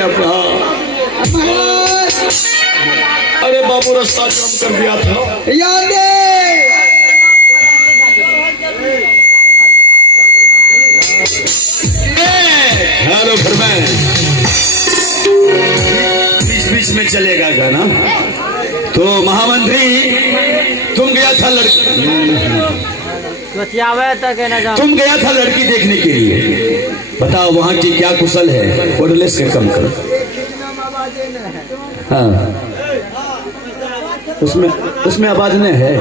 अपना। अरे बाबू रास्ता कम कर दिया था। याद है हेलो घर में बीच बीच में चलेगा गाना। तो महामंत्री तुम गया था तुम गया था लड़की देखने के लिए। बताओ वहाँ की क्या कुशल है। वोडलेस के कम करो। हाँ उसमें आवाज नहीं है।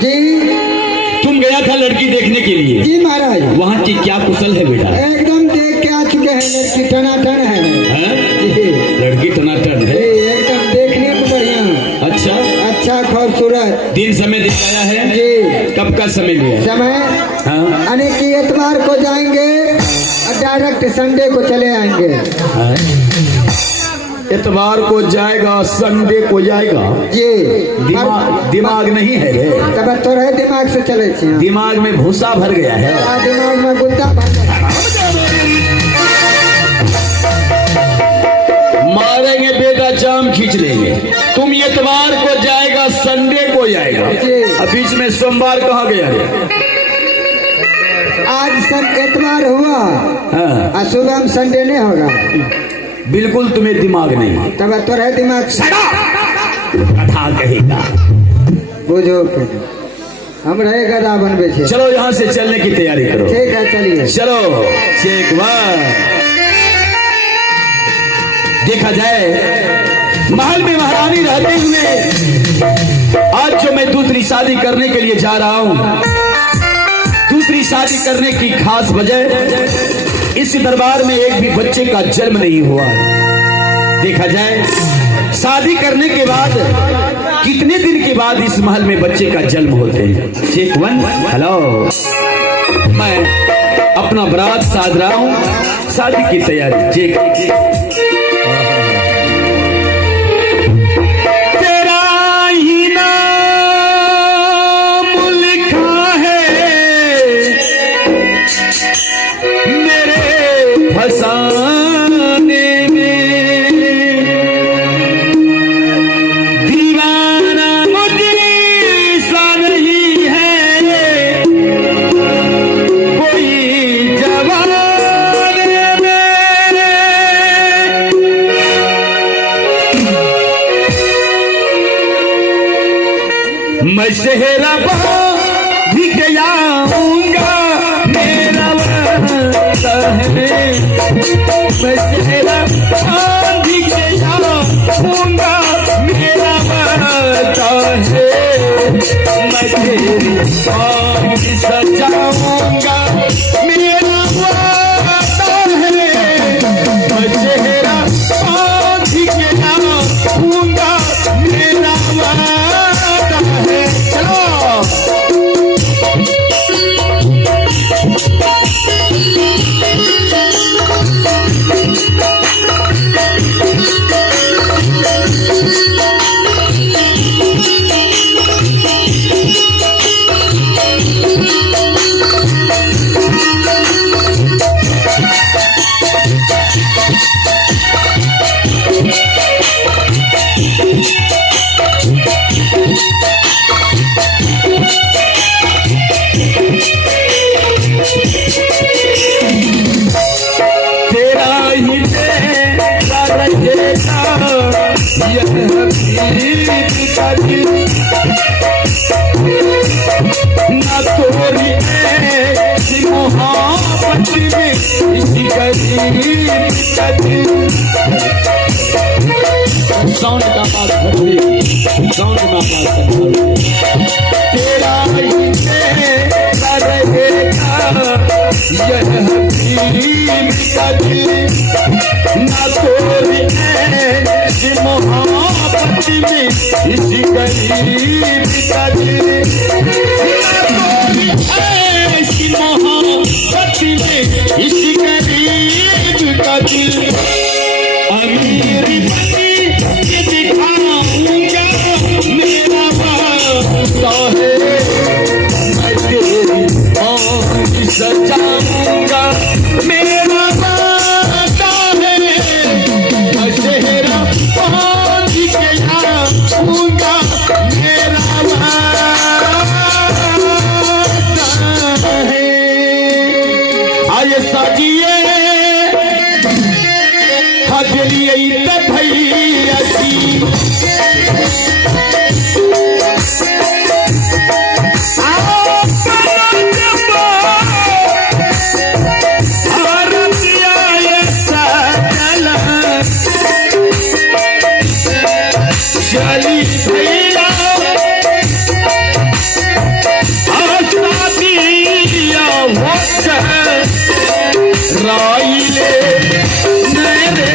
जी तुम गया था लड़की देखने के लिए। जी महाराज। वहाँ की क्या कुशल है बेटा। एकदम देख के आ चुके हैं। लड़की टनाटन है। जी लड़की टनाटन है। एकदम देखने को बढ़िया। अच्छा अच्छा खूबसूरत। दिन समय दिखाया है जी। कब का समय लिया समय यानी कि इतवार को जाएंगे और डायरेक्ट संडे को चले आएंगे। इतवार को जाएगा संडे को जाएगा। जी दिमाग नहीं है रे। तब तो रहे दिमाग से चले छी। दिमाग में भूसा भर गया है। दिमाग में गुद्दा भर गया। मारेंगे बेटा जाम खींच लेंगे। तुम इतवार को जाएगा संडे को जाएगा। अब बीच में सोमवार कहाँ गया रे। आज इतवार हुआ और सुबह में संडे नहीं होगा। बिल्कुल तुम्हें दिमाग नहीं। तब तो रहे दिमाग कथा कहेगा। बुझो हम रहे गधा बनबे छे। चलो यहाँ से चलने की तैयारी करो। ठीक है चलिए। चलो एक बार देखा जाए महल में महारानी रहते हुए आज जो मैं दूसरी शादी करने के लिए जा रहा हूँ। दूसरी शादी करने की खास वजह इस दरबार में एक भी बच्चे का जन्म नहीं हुआ। देखा जाए शादी करने के बाद कितने दिन के बाद इस महल में बच्चे का जन्म होते हैं। Check one. हेलो मैं अपना बारात साध रहा हूँ। शादी की तैयारी। चेक फसाने में दीवाना मुझे सा नहीं है कोई जवाने में। मैं सेहरा दिख जाऊंगा मेरा मैं तेरा दिख जाऊंगा मेरा वादा है। मैं तेरी आँख सजाऊंगा मेरा वादा है। मैं तेरा दिख जाऊंगा मेरा वादा है। चलो ना तोरी मोहब्बत में इसी गरीब का दिल। साउंड का बात साउंड का बात तेरा ही रहेगा यह हकीम का दिल। ना तोरी मोहब्बत में इसी गरीब का दिल। ऐसी मोहब्बत में इसी गरीब का दिल। अमीर बनी के दिखाऊंगा मेरा वादा है। मैं तेरी आँख सजा चली भैया आसादिया वक्त राइले मेरे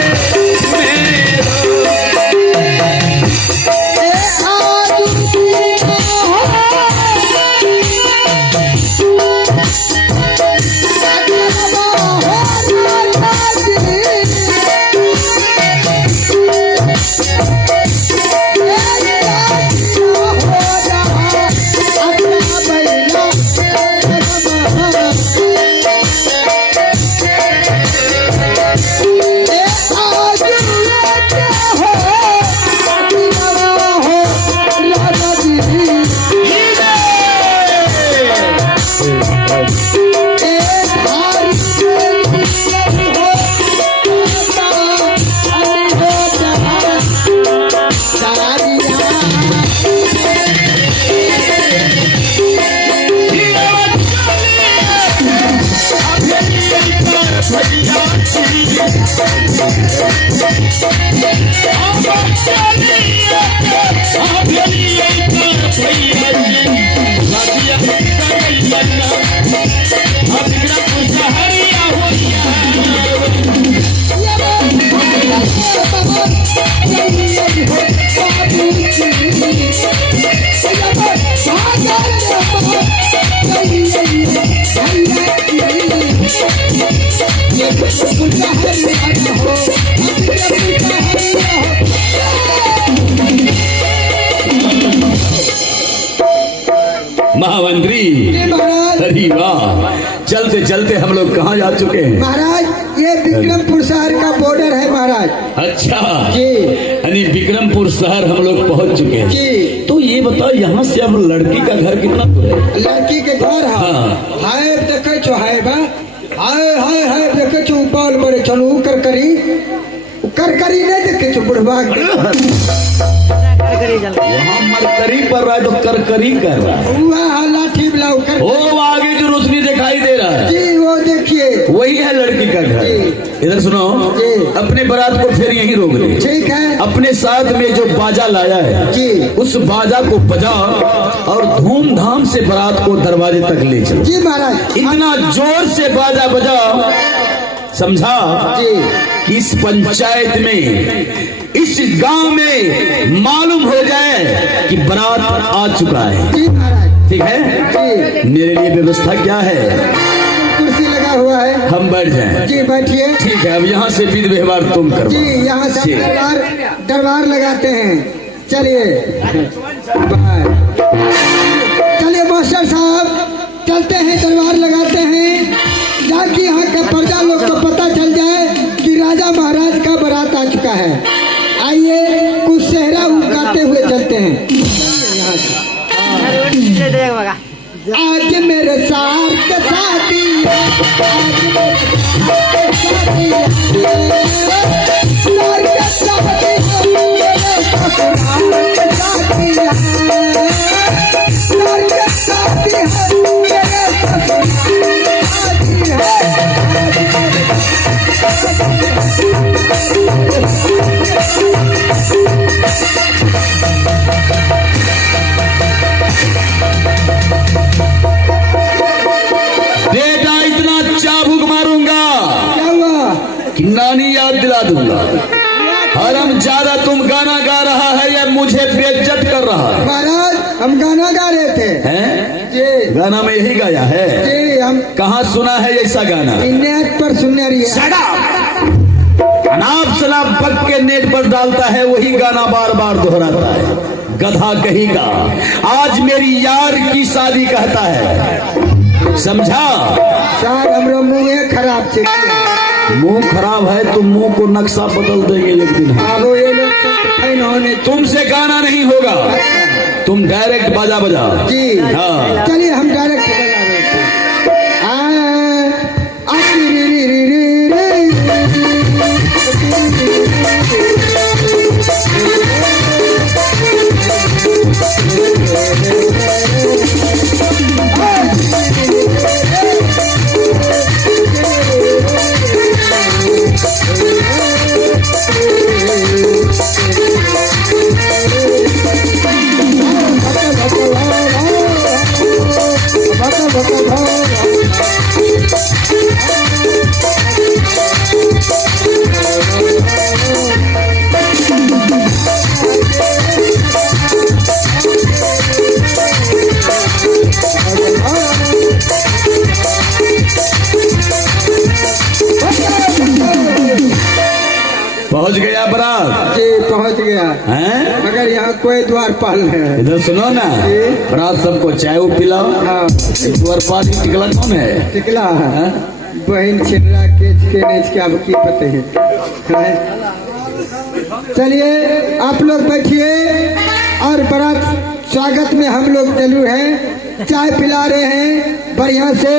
महामंत्री, अरे वाह, चलते चलते हम लोग कहाँ जा चुके हैं महाराज? ये विक्रमपुर शहर का बॉर्डर है महाराज। अच्छा जी, यानी विक्रमपुर शहर हम लोग पहुँच चुके हैं जी। तो ये बताओ यहाँ से अब लड़की का घर कितना दूर है? लड़की के घर हाँ। हाय देखे छो, हाय बा, हाय हाय हाय देखे छो, बाल बड़े चलो करकरी नहीं देखे छो बुढ़वा वहाँ मरकरी पर रहा है तो करकरी कर रहा है। वहाँ लाठी ब्लाउ कर, वो आगे जो रोशनी दिखाई दे रहा है जी वो देखिए, वही है लड़की का घर। इधर सुनो, जी। अपने बारात को फिर यहीं रोक दे। ठीक है। अपने साथ में जो बाजा लाया है जी, उस बाजा को बजा और धूमधाम से बारात को दरवाजे तक ले चलो। जी महाराज। इतना जोर से बाजा बजा, समझा जी, कि इस पंचायत में, इस गांव में मालूम हो जाए कि बारात आ चुका है। जी महाराज। ठीक है जी, मेरे लिए व्यवस्था क्या है? कुर्सी लगा हुआ है, हम बैठ जाएं। जी बैठिए। ठीक है, अब यहाँ से विधि व्यवहार तुम करो। जी, यहाँ से दरबार लगाते हैं। चलिए चलिए मास्टर साहब, चलते हैं दरबार लगाते हैं, ताकि यहाँ के प्रजा लोग को पता चल जाए कि राजा महाराज का बारात आ चुका है। आइए कुछ सेहरा गाते हुए चलते हैं यहाँ से। आज मेरे साथ के साथी, आज मेरे साथ के बेटा इतना चाबुक मारूंगा क्या हुआ? कि नानी याद दिला दूंगा। हरम ज्यादा तुम गाना गा रहा है या मुझे बेइज्जत कर रहा है? महाराज हम गाना गा रहे थे। हैं? जी गाना में यही गाया है? जी, हम कहाँ सुना है ऐसा गाना? नेट पर सुनने रही है। अनाप शनाप बक के नेट पर डालता है, वही गाना बार बार दोहराता है। गधा कहीं का आज मेरी यार की शादी कहता है, समझा? सर हमरो मुँह खराब छे। मुंह खराब है तो मुंह को नक्शा बदल देंगे एक दिन। अब ये लोग फैन होने। तुमसे गाना नहीं होगा, तुम डायरेक्ट बाजा बजा। जी हाँ। चलिए हम डायरेक्ट बजा रहे थे। गया, हैं? मगर यहाँ कोई द्वारपाल नहीं है। इधर सुनो ना, जी। बरात सबको चाय वो पिलाओ। हाँ द्वारपाल की टिकला कौन है? टिकला हैं? बहन छिलरा के नेच के अब की पते है। चलिए आप लोग बैठिए और बारात स्वागत में हम लोग चलू हैं, चाय पिला रहे हैं बढ़िया से।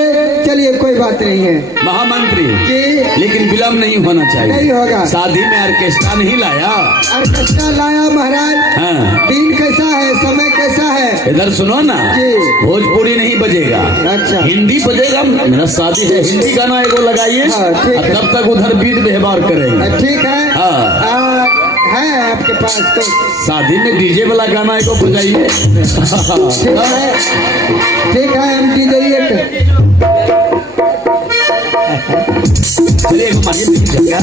चलिए कोई बात नहीं है महामंत्री जी, लेकिन विलम्ब नहीं होना चाहिए। नहीं होगा। शादी में ऑर्केस्ट्रा नहीं लाया। ऑर्केस्ट्रा लाया महाराज। हाँ। दिन कैसा है, समय कैसा है? इधर सुनो ना, जी। भोजपुरी नहीं बजेगा, अच्छा। हिंदी बजेगा। मेरा शादी है, हिंदी गाना एगो लगाइए। हाँ, ठीक है। तब तक उधर बीत व्यवहार करेंगे। ठीक है। हाँ। है आपके पास तो शादी में डीजे वाला गाना एगो बजाइए। ठीक है हम दीजिए। चलिए एगो मांगे पीछे चल गया।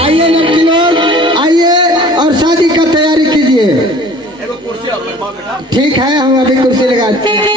आइए लड़की लोग, आइए और शादी का तैयारी कीजिए। ठीक है हम अभी कुर्सी लगाते हैं।